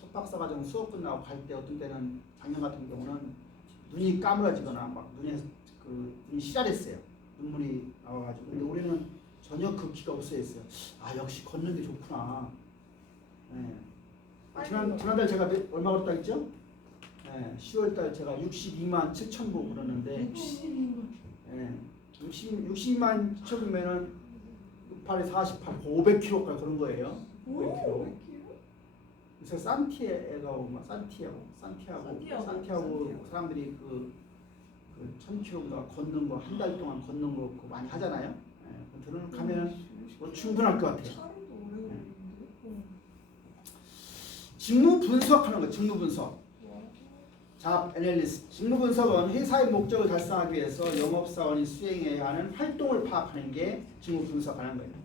석박사과정 수업 끝나고 갈 때 어떤 때는 작년 같은 경우는 눈이 까무러지거나 막 눈이 시달했어요. 눈물이 나와가지고. 근데 우리는 전혀 그 기가 없어졌어요. 아 역시 걷는 게 좋구나. 네. 지난달 제가 얼마 걸었다 했죠? 네, 10월달 제가 62만 7천 보 걸었는데 62만. 네, 62만 7천 보면은 68에 48, 500km까지 걸은 거예요. 500km. 그래서 산티아고 사람들이 그 1000km인가 걷는 거 한 달 동안 걷는 거 그거 많이 하잖아요. 네, 들어가면 뭐 충분할 것 같아요. 네. 직무 분석하는 거, 직무 분석. 잡 애널리스트. 직무 분석은 회사의 목적을 달성하기 위해서 영업사원이 수행해야 하는 활동을 파악하는 게 직무 분석하는 거예요.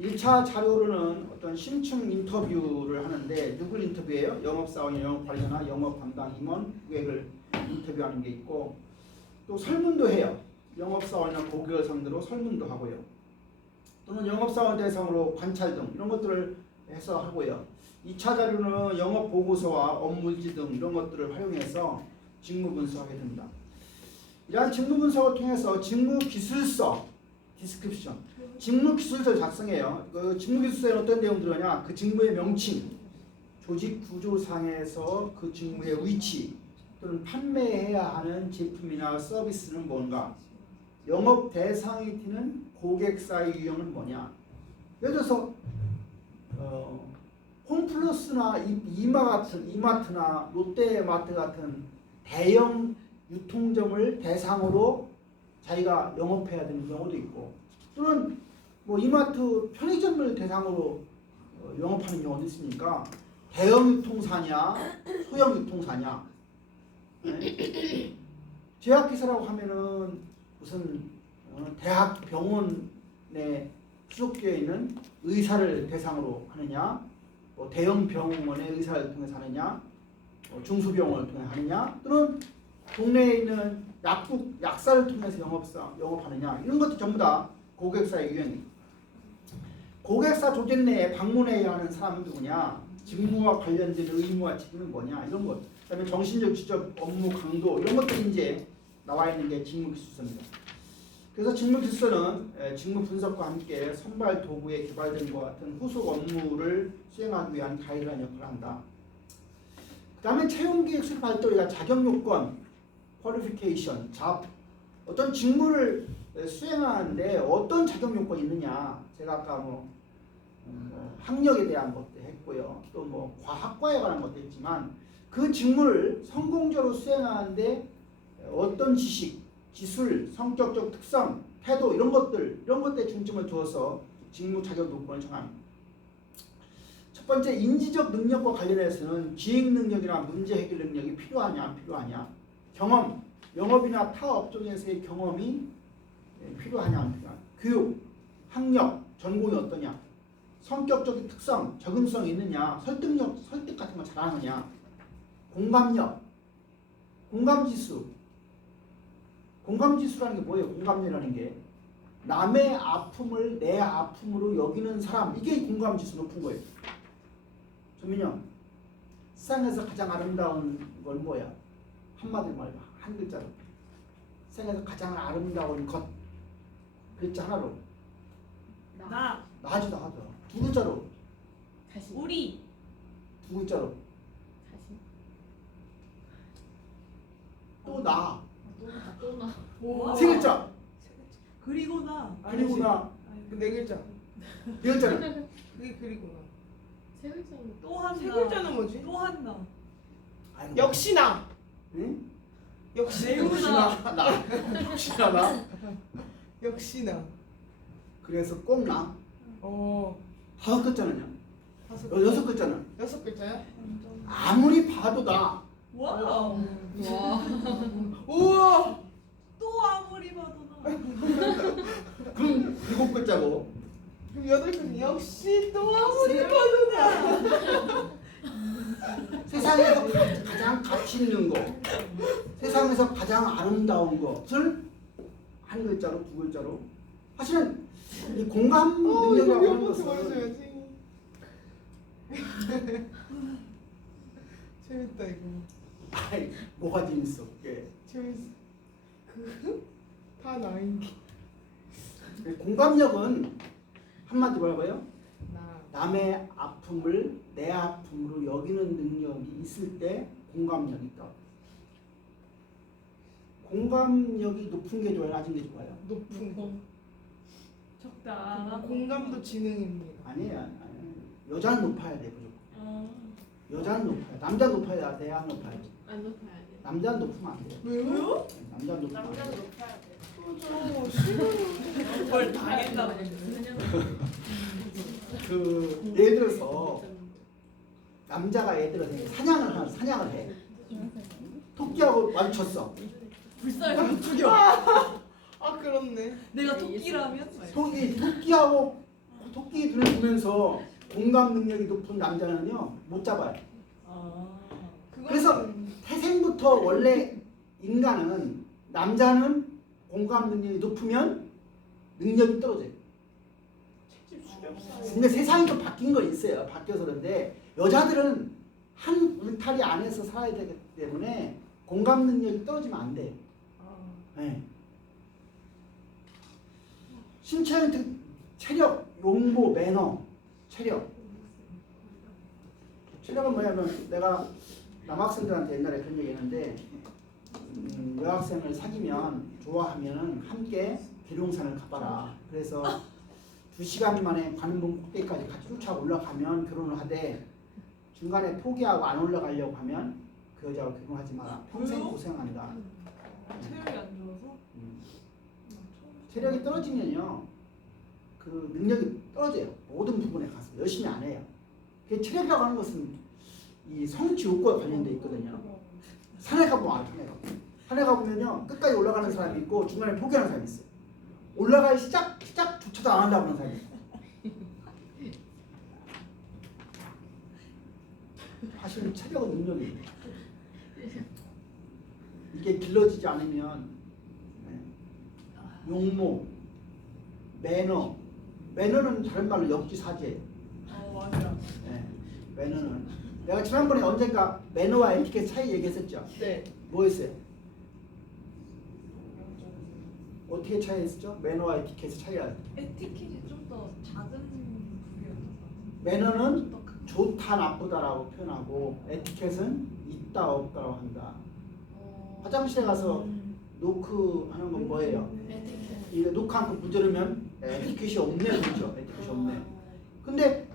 1차 자료로는 어떤 심층 인터뷰를 하는데 누굴 인터뷰해요? 영업사원이 영업관리나 영업 담당 임원, 고객을 인터뷰하는 게 있고 또 설문도 해요. 영업사원이나 고객을 상대로 설문도 하고요. 또는 영업사원 대상으로 관찰 등 이런 것들을 해서 하고요. 2차 자료는 영업 보고서와 업무지 등 이런 것들을 활용해서 직무 분석하게 됩니다. 이러한 직무 분석을 통해서 직무 기술서, 디스크립션, 직무 기술서를 작성해요. 그 직무 기술서에는 어떤 내용들이냐? 그 직무의 명칭, 조직 구조상에서 그 직무의 위치, 또는 판매해야 하는 제품이나 서비스는 뭔가, 영업 대상이 띠는 고객사의 유형은 뭐냐. 예를 들어서 홈플러스나 이마트나 롯데마트 같은 대형 유통점을 대상으로 자기가 영업해야 되는 경우도 있고, 또는 뭐 이마트 편의점을 대상으로 영업하는 경우도 있으니까 대형 유통사냐 소형 유통사냐. 네. 제약회사라고 하면은 무슨 대학 병원에 소속되어 있는 의사를 대상으로 하느냐, 뭐 대형 병원의 의사를 통해서 하느냐, 중소병원을 통해 하느냐, 또는 동네에 있는 약사를 통해서 영업하느냐, 이런 것도 전부 다 고객사의 유형이에요. 고객사 조직 내에 방문해야 하는 사람은 누구냐, 직무와 관련된 의무와 책임은 뭐냐, 이런 것. 그다음에 정신적, 지적, 업무 강도 이런 것들이 이제 나와 있는 게 직무 기술서입니다. 그래서 직무 기술서는 직무 분석과 함께 선발 도구에 개발된 것 같은 후속 업무를 수행하기 위한 가이드라인 역할을 한다. 그 다음에 채용계획 수립할 때 우리가 자격요건, 퀄리피케이션, 어떤 직무를 수행하는데 어떤 자격요건이 있느냐. 제가 아까 학력에 대한 것도 했고요. 또 뭐 과학과에 관한 것도 했지만 그 직무를 성공적으로 수행하는데 어떤 지식, 기술, 성격적 특성, 태도 이런 것들에 중점을 두어서 직무 자격 요건을 정합니다. 첫 번째, 인지적 능력과 관련해서는 기획 능력이나 문제 해결 능력이 필요하냐 안 필요하냐, 경험, 영업이나 타 업종에서의 경험이 필요하냐 안 필요하냐, 교육, 학력, 전공이 어떠냐, 성격적 특성, 적응성이 있느냐, 설득 같은 거 잘하느냐, 공감력, 공감지수라는 게 뭐예요? 공감력이라는 게 남의 아픔을 내 아픔으로 여기는 사람, 이게 공감지수 높은 거예요. 조민영, 세상에서 가장 아름다운 건 뭐야? 한마디로 말해봐. 한 글자로. 세상에서 가장 아름다운 것. 글자 하나로. 나지. 두 글자로. 자신. 우리. 두 글자로. 자신. 또 나. 또 나. 오. 세 글자. 그리고 나. 그리고 나. 네 글자. 네 글자는. 그게 그리고 나. 세 글자는 또 한나. 세 글자는 뭐지? 또 한나. 아이고. 역시나. 응? 역시나. 나. 역시나 나. 역시나. 그래서 꼭 나. 다섯 글자는요? 여섯 글자는? 여섯 글자야? 아무리 봐도 나. 와우. 와. 우와. 또 아무리 봐도 나. 그럼 일곱 글자고. 그럼 여덟 글자. 역시 또 아무리 세- 봐도 나. 세상에서 가장 가치 있는 거, 세상에서 가장 아름다운 것을 한 글자로, 두 글자로. 사실은 이 공감 능력이라고 하는 여기부터 것은 말해줘야지. 재밌다 이거. 아이, 뭐가 재밌어? 그게 재밌어. 다 나인기. 공감력은 한마디로 뭐라고요? 나. 남의 아픔을 내 아픔으로 여기는 능력이 있을 때 공감력이 있다. 공감력이 높은 게 좋아요, 낮은 게 좋아요? 높은 거. 적다. 공감도 지능입니다. 아니에요. 여자는 높아야 돼 무조건. 어. 여자는 높아야 돼. 남자 높아야 돼, 안 높아야 돼. 안 높아야 돼. 남자는 높으면 안 돼. 왜요? 남자는 높으면 안 돼. 남자는 높아야 돼. 저 싫어요. 뭘 당했나 봐. 그 예를 들어서 남자가 예를 들어서 사냥을 해. 토끼하고 마주쳤어. 불쌍해서 죽여. 아 그렇네. 내가 토끼라면? 토끼 눈을 보면서 공감 능력이 높은 남자는요 못 잡아요. 아. 그래서 태생부터 원래 인간은 남자는 공감 능력이 높으면 능력이 떨어져요. 근데 세상이 좀 바뀐 거 있어요. 바뀌어서 그런데 여자들은 한 울타리 안에서 살아야 되기 때문에 공감 능력이 떨어지면 안 돼. 네. 신체적 체력, 용모, 매너, 체력은 뭐냐면 내가 남학생들한테 옛날에 그런 얘기 했는데 여학생을 사귀면 좋아하면 함께 계룡산을 가봐라. 그래서 2시간 만에 관음봉 꼭대기까지 같이 쫓아 올라가면 결혼을 하되 중간에 포기하고 안 올라가려고 하면 그 여자와 결혼하지 마라. 평생 왜요? 고생한다. 체력이 안 좋아서? 체력이 떨어지면요 그 능력이 떨어져요. 모든 부분에 가서 열심히 안 해요. 그 체력이라고 하는 것은 이 성취 욕구와 관련돼 있거든요. 산에 가보면 알아. 산에 가보면요 끝까지 올라가는 사람이 있고 중간에 포기하는 사람이 있어요. 올라갈 시작조차도 안 한다고 하는 사람이 있어요. 사실 체력은 능력이에요. 이게 길러지지 않으면 용모, 매너는 다른 말로 역지사지예요. 맞아. 매너는 내가 지난번에 언젠가 매너와 에티켓 차이 얘기했었죠. 네. 뭐였어요? 어떻게 차이했었죠? 매너와 에티켓의 차이가. 에티켓이 좀 더 작은 부류였나? 매너는 좋다 나쁘다라고 표현하고 에티켓은 있다 없다라고 한다. 화장실에 가서 노크 하는 건 뭐예요? 에티켓. 이거 노크 한번 문지르면 에티켓이 없네 그렇죠? 에티켓이 없네. 근데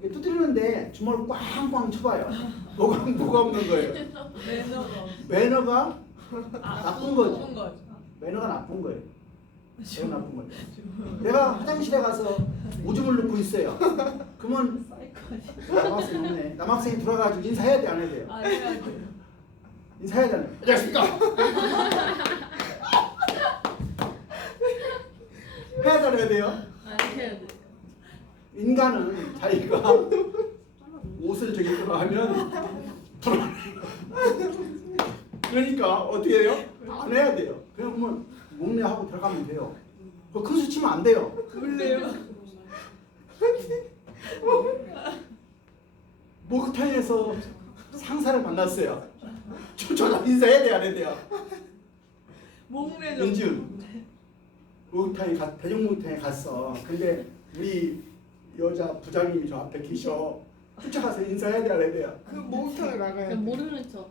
두드리는데 주먹을 꽝꽝 쳐봐요. 뭐가 없는 거예요? 매너가 나쁜 거죠. 나쁜 거죠. 매너가 나쁜 거예요. 매너 나쁜 거예요. 내가 화장실에 가서 오줌을 넣고 있어요. 그러면 남학생이 없네. 남학생이 들어가가지고 인사해야 돼 안 해야 돼요? 아, 해야지. 인사해야 되는. 안녕하십니까? 해야 돼 안 해야 돼요? 안 해야 돼. 인간은 자기가 옷을 저기 입고 하면 그러니까 어떻게 해요? 안 해야 돼요. 그러면 목례하고 들어가면 돼요. 큰 수 치면 안 돼요. 놀래요. 목욕탕에서 상사를 만났어요. 저 인사해야 돼요 안 해야 돼요? 목매죠. 윤지훈 대중 목욕탕에 갔어. 근데 우리 여자 부장님이 저 앞에 계셔. 쫓아가서 인사해야 돼 안 해야 돼요? 그 목욕탕을 나가야 돼. 그냥 모르는 척.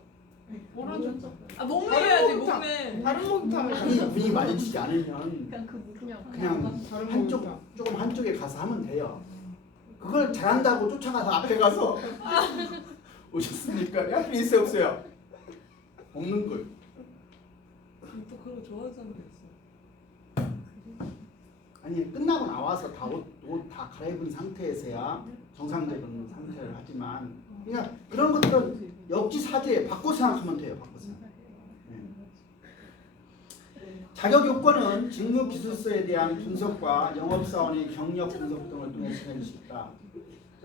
모르는 척. 아, 목매야지, 목욕탕. 목매. 다른 목욕탕을 아니 가야 돼. 분이 마주치지 않으면 그냥 다른 한쪽 목욕탕. 조금 한쪽에 가서 하면 돼요. 그걸 잘한다고 쫓아가서 앞에 가서 오셨습니까? 야 있어요 없어요? 없는 걸. 또 그런 거 좋아하는 사람도 있어. 아니 끝나고 나와서 다 옷 다 갈아입은 상태에서야 정상적인 상태를 하지만 그러니까 그런 것들은 역지사지에 바꿔 생각하면 돼요. 바꿔서. 자격 요건은 직무 기술서에 대한 분석과 영업사원의 경력 분석 등을 통해 진행할 수 있다.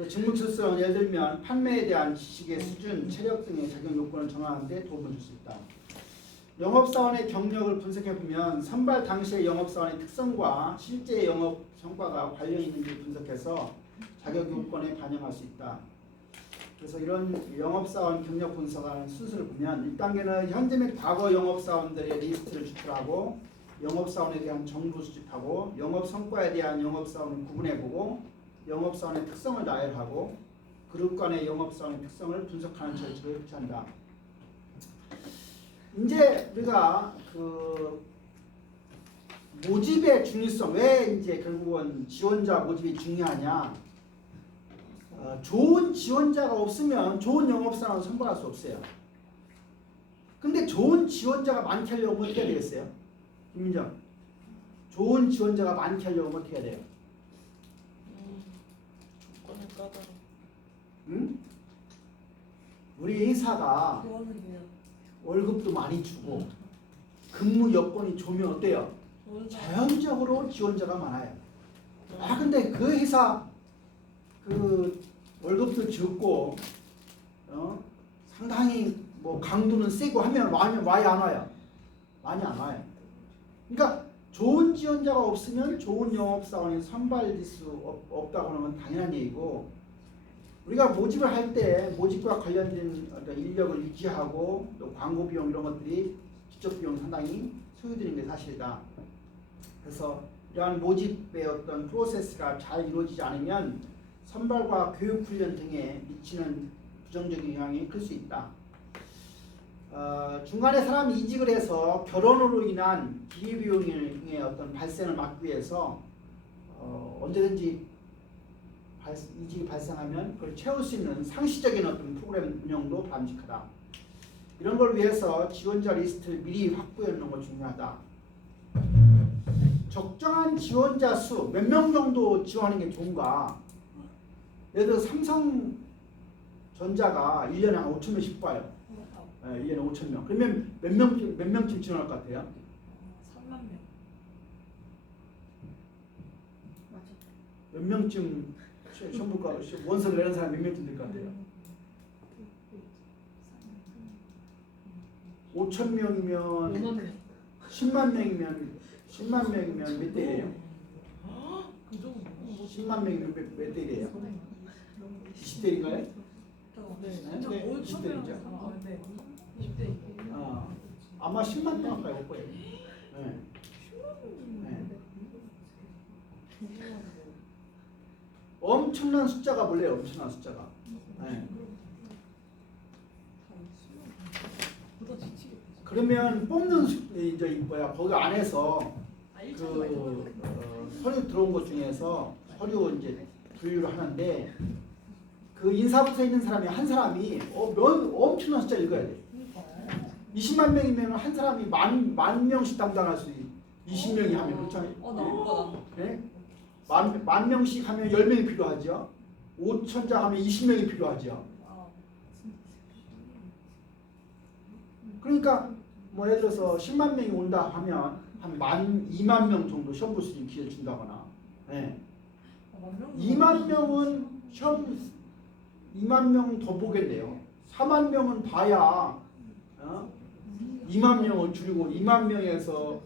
직무 기술서는 예를 들면 판매에 대한 지식의 수준, 체력 등의 자격 요건을 정하는 데 도움을 줄 수 있다. 영업사원의 경력을 분석해보면 선발 당시의 영업사원의 특성과 실제 영업 성과가 관련이 있는지 분석해서 자격 요건에 반영할 수 있다. 그래서 이런 영업사원 경력 분석하는 순서를 보면 1단계는 현재 및 과거 영업사원들의 리스트를 추출하고 영업사원에 대한 정보 수집하고 영업 성과에 대한 영업사원을 구분해보고 영업사원의 특성을 나열하고 그룹 간의 영업사원의 특성을 분석하는 절차를 거치한다. 이제 우리가 그 모집의 중요성, 왜 이제 결국은 지원자 모집이 중요하냐? 좋은 지원자가 없으면 좋은 영업사원을 선발할 수 없어요. 근데 좋은 지원자가 많게 하려면 어떻게 해야 되겠어요? 김민정, 좋은 지원자가 많게 하려면 어떻게 해야 돼요? 조건을 까다로. 응? 우리 회사가 좋아하는 게요. 월급도 많이 주고 근무 여건이 좋으면 어때요? 자연적으로 지원자가 많아요. 아 근데 그 회사 그 월급도 적고 상당히 뭐 강도는 세고 하면 와야 안 와요? 많이 안 와요. 그러니까 좋은 지원자가 없으면 좋은 영업사원이 선발될 수 없다고 하는 건 당연한 얘기고, 우리가 모집을 할 때 모집과 관련된 어떤 인력을 유지하고 또 광고 비용 이런 것들이 직접 비용 상당히 소요되는 게 사실이다. 그래서 이러한 모집의 어떤 프로세스가 잘 이루어지지 않으면 선발과 교육 훈련 등에 미치는 부정적인 영향이 클 수 있다. 중간에 사람이 이직을 해서 결혼으로 인한 기회비용의 어떤 발생을 막기 위해서 언제든지 이직이 발생하면 그걸 채울 수 있는 상시적인 어떤 프로그램 운영도 바람직하다. 이런 걸 위해서 지원자 리스트를 미리 확보해 놓는 거 중요하다. 적정한 지원자 수, 몇 명 정도 지원하는 게 좋은가? 예를 들어 삼성전자가 1년에 한 5천 명씩 봐요. 1년에 5천 명. 그러면 몇 명쯤 지원할 것 같아요? 3만 명. 맞아. 몇 명쯤 시험 볼까? 원서를 내는 사람 몇 명쯤 될 것 같아요? 5천 명이면 5만 명. 10만 명이면 몇 대예요? 그 정도. 10만 명이면 몇 대예요? 20대인가요? 네. 네. 20대이죠. 네. 20대. 아마 10만 명 가까이 올 거예요. 네. 네. 엄청난 숫자가 몰래요. 엄청난 숫자가. 네. 그러면 뽑는 이제 거기 안에서 그 서류 들어온 것 중에서 서류 이제 분류를 하는데 그 인사부서에 있는 사람이 한 사람이 엄청난 숫자 읽어야 돼. 20만 명이면 한 사람이 만 명씩 담당할 수 있어. 20명이 하면 그렇잖아요. 너무 네? 만 명씩 하면 10명이 필요하죠. 5천자 하면 20명이 필요하죠. 그러니까 뭐 예를 들어서 10만 명이 온다 하면 한 2만 명 정도 시험 볼 수 있는 기회를 준다거나. 네. 2만 명은 시험 2만 명 더 보겠네요. 4만 명은 봐야 2만 명을 줄이고 2만 명에서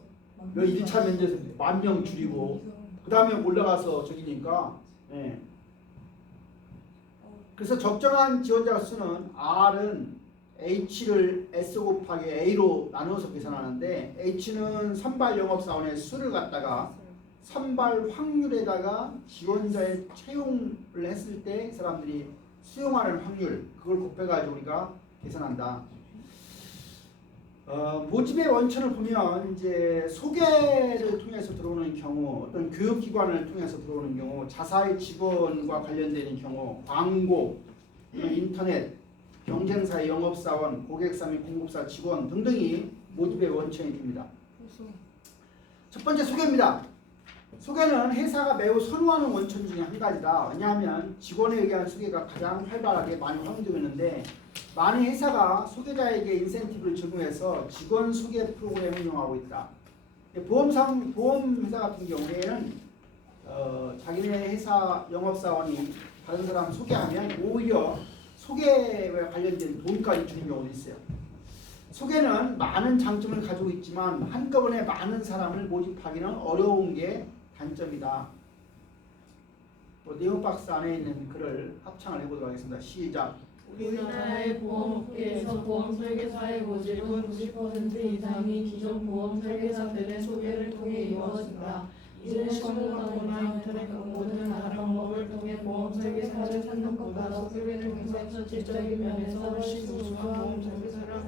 1차 면접에서 1만 명 줄이고 그 다음에 올라가서 저기니까. 네. 그래서 적정한 지원자 수는 R은 H를 S 곱하기 A로 나누어서 계산하는데, H는 선발 영업사원의 수를 갖다가 선발 확률에다가 지원자의 채용을 했을 때 사람들이 수용하는 확률, 그걸 곱해가지고 우리가 계산한다. 모집의 원천을 보면 이제 소개를 통해서 들어오는 경우, 어떤 교육기관을 통해서 들어오는 경우, 자사의 직원과 관련되는 경우, 광고, 인터넷, 경쟁사의 영업사원, 고객사 및 공급사 직원 등등이 모집의 원천이 됩니다. 첫 번째 소개입니다. 소개는 회사가 매우 선호하는 원천 중에 한 가지다. 왜냐하면 직원에 의한 소개가 가장 활발하게 많이 활용되고 있는데, 많은 회사가 소개자에게 인센티브를 제공해서 직원 소개 프로그램을 운영하고 있다. 보험 회사 같은 경우에는 자기네 회사 영업사원이 다른 사람 소개하면 오히려 소개에 관련된 돈까지 주는 경우도 있어요. 소개는 많은 장점을 가지고 있지만 한꺼번에 많은 사람을 모집하기는 어려운 게 단점이다. 네오박스 안에 있는 글을 합창을 해보도록 하겠습니다. 시작. 우리나라의 보험업계에서 보험 설계사의 모집은 90% 이상이 기존 보험 설계사들의 소개를 통해 이루어진다. 이는 신문하거나 인터넷 광고 등 다른 방법을 통해 보험 설계사를 찾는 것보다 소개를 통해서 실질적인 면에서 훨씬 우수한 보험 설계사를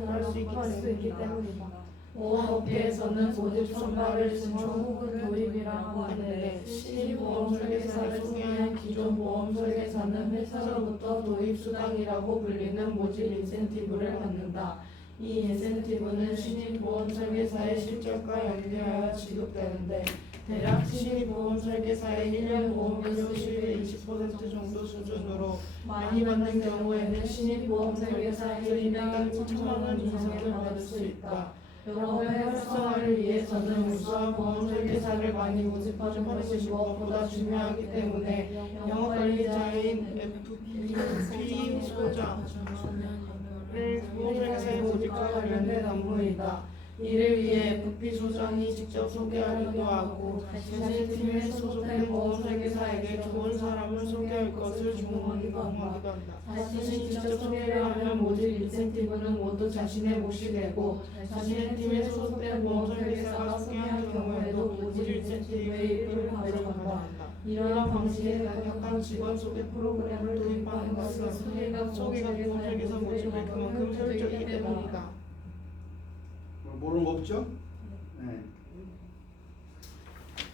구할 수 있기 때문이다. 보험업계에서는 모집 선발을 신청 혹은 도입이라고 하는데 신입 보험 설계사를 소개한 기존 보험 설계사는 회사로부터 도입 수당이라고 불리는 모집 인센티브를 받는다. 이 인센티브는 신입 보험 설계사의 실적과 연계하여 지급되는데 대략 신입 보험 설계사의 1년 보험료 수입의 20% 정도 수준으로 많이 받는 경우에는 신입 보험 설계사의 인당 1천만 원 이상을 받을 수 있다. 영업의 활성화를 위해서는 우수한 보험 설계사를 많이 모집하는 것이 무엇보다 중요하기 때문에 영업관리자인 FP 소장을 보험 설계사의 모집과 관련된 업무이다. 이를 위해 FP 소장이 직접 소개하기도 하고 자신의 팀에 소속된 보험 설계사에게 좋은 사람을 소개할 것을 주문하기도 한다. 자신이 직접 소개를 하면 모집 인센티브는 모두 자신의 몫이 되고 자신의 팀에 소속된 보험 설계사가 소개한 경우에도 모집 인센티브의 일부를 가져간다. 이러한 방식의 강력한 직원 소개 프로그램을 도입하는 것은 소개가 보험 설계사 모집에 그만큼 효율적이기 때문이다. 모르는 거 없죠? 네.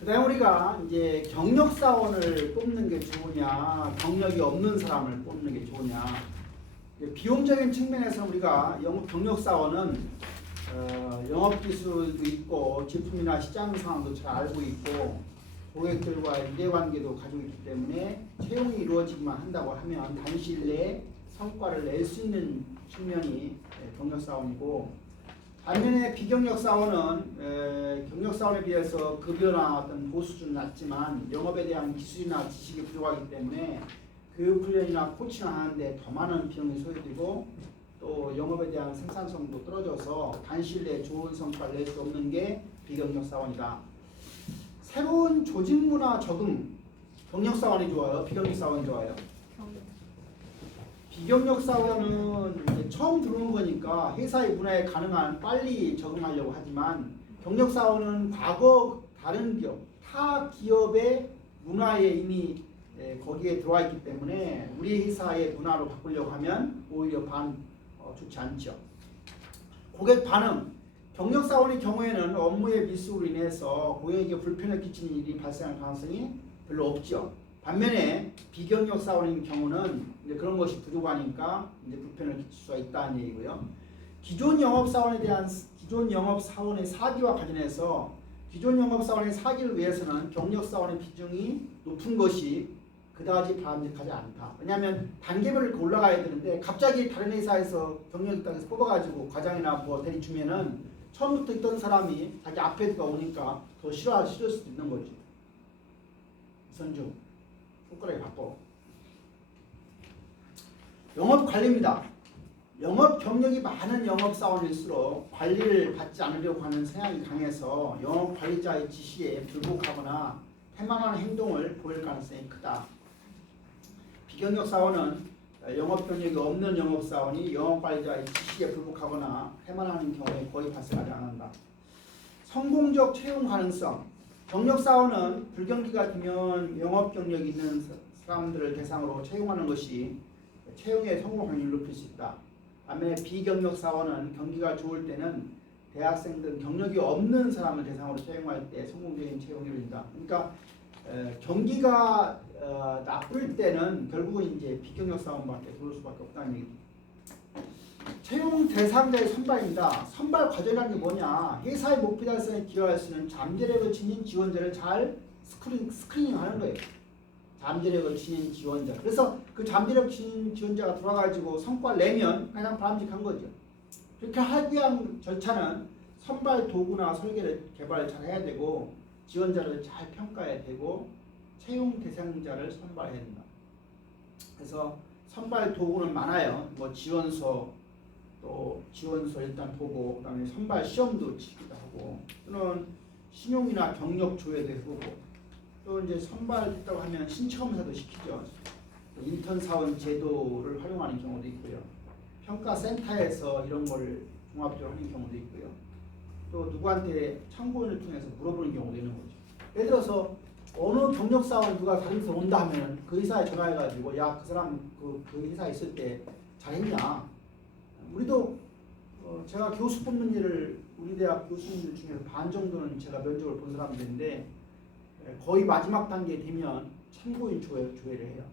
그다음에 우리가 이제 경력 사원을 뽑는 게 좋으냐, 경력이 없는 사람을 뽑는 게 좋으냐. 비용적인 측면에서 우리가 경력 사원은 영업 기술도 있고 제품이나 시장 상황도 잘 알고 있고 고객들과 유대관계도 가지고 있기 때문에 채용이 이루어지기만 한다고 하면 단시일 내에 성과를 낼 수 있는 측면이 경력 사원이고. 반면에 비경력 사원은 경력 사원에 비해서 급여나 어떤 보수는 낮지만 영업에 대한 기술이나 지식이 부족하기 때문에 교육 훈련이나 코칭을 하는데 더 많은 비용이 소요되고 또 영업에 대한 생산성도 떨어져서 단시일 내에 좋은 성과를 낼 수 없는 게 비경력 사원이다. 새로운 조직 문화 적응, 경력 사원이 좋아요? 비경력 사원이 좋아요? 비경력 사원은 이제 처음 들어오는 거니까 회사의 문화에 가능한 빨리 적응하려고 하지만 경력 사원은 과거 다른 기업, 타 기업의 문화에 이미 거기에 들어와 있기 때문에 우리 회사의 문화로 바꾸려고 하면 오히려 좋지 않죠. 고객 반응, 경력 사원의 경우에는 업무의 미숙으로 인해서 고객에게 불편을 끼치는 일이 발생할 가능성이 별로 없죠. 반면에 비경력 사원인 경우는 이제 그런 것이 부족하니까 이제 불편을 끼칠 수가 있다는 얘기고요. 기존 영업 사원의 사기와 관련해서 기존 영업 사원의 사기를 위해서는 경력 사원의 비중이 높은 것이 그다지 바람직하지 않다. 왜냐하면 단계별로 올라가야 되는데 갑자기 다른 회사에서 경력 있다고 해서 뽑아가지고 과장이나 뭐 대리 주면은 처음부터 있던 사람이 자기 앞에 오니까 더 싫을 수도 있는 거죠. 선중. 손가락이 바꿔. 영업 관리입니다. 영업 경력이 많은 영업 사원일수록 관리를 받지 않으려고 하는 성향이 강해서 영업 관리자의 지시에 불복하거나 태만한 행동을 보일 가능성이 크다. 비경력 사원은 영업 경력이 없는 영업 사원이 영업 관리자의 지시에 불복하거나 태만하는 경우에 거의 발생하지 않는다. 성공적 채용 가능성. 경력 사원은 불경기가 되면 영업 경력이 있는 사람들을 대상으로 채용하는 것이 채용의 성공 확률을 높일 수 있다. 반면에 비경력 사원은 경기가 좋을 때는 대학생 등 경력이 없는 사람을 대상으로 채용할 때 성공적인 채용이 이루어진다. 그러니까 경기가 나쁠 때는 결국은 이제 비경력 사원밖에 들어올 수밖에 없다는 얘기죠. 채용 대상자의 선발입니다. 선발 과정이라는 게 뭐냐? 회사의 목표 달성에 기여할 수 있는 잠재력을 지닌 지원자를 잘 스크리닝하는 거예요. 잠재력을 지닌 지원자. 그래서 그 잠재력 지닌 지원자가 들어와가지고 성과를 내면 가장 바람직한 거죠. 그렇게 하기 위한 절차는 선발 도구나 설계를 개발을 잘 해야 되고 지원자를 잘 평가해야 되고 채용 대상자를 선발해야 된다. 그래서 선발 도구는 많아요. 뭐 지원서, 또 지원서 일단 보고 그다음에 선발 시험도 치기도 하고 또는 신용이나 경력 조회도 해보고 또 이제 선발했다고 하면 신체검사도 시키죠. 인턴 사원 제도를 활용하는 경우도 있고요. 평가센터에서 이런 걸 종합적으로 하는 경우도 있고요. 또 누구한테 참고인을 통해서 물어보는 경우도 있는 거죠. 예를 들어서 어느 경력사원 누가 다른 데서 온다 하면 그 회사에 전화해가지고 야 그 사람 그 회사에 있을 때 잘했냐. 우리도 제가 교수 뽑는 일을 우리 대학 교수님들 중에서 반 정도는 제가 면접을 본 사람들인데 거의 마지막 단계 되면 참고인 조회를 해요.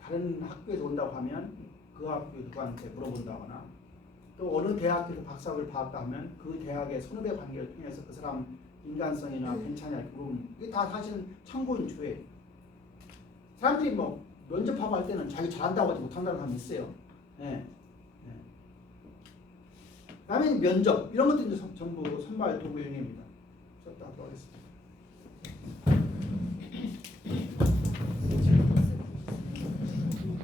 다른 학교에서 온다고 하면 그 학교 누구한테 물어본다거나 또 어느 대학에서 박사학위를 받았다 하면 그 대학의 선후배 관계를 통해서 그 사람 인간성이나 괜찮냐 물어보는 이게 다 사실은 참고인 조회. 사람들이 뭐 면접하고 할 때는 자기 잘한다고 하지 못한다는 사람이 있어요. 네. 그다음에 면접 이런 것도 이제 전부 선발 도구 영역입니다. 썼다 하겠습니다.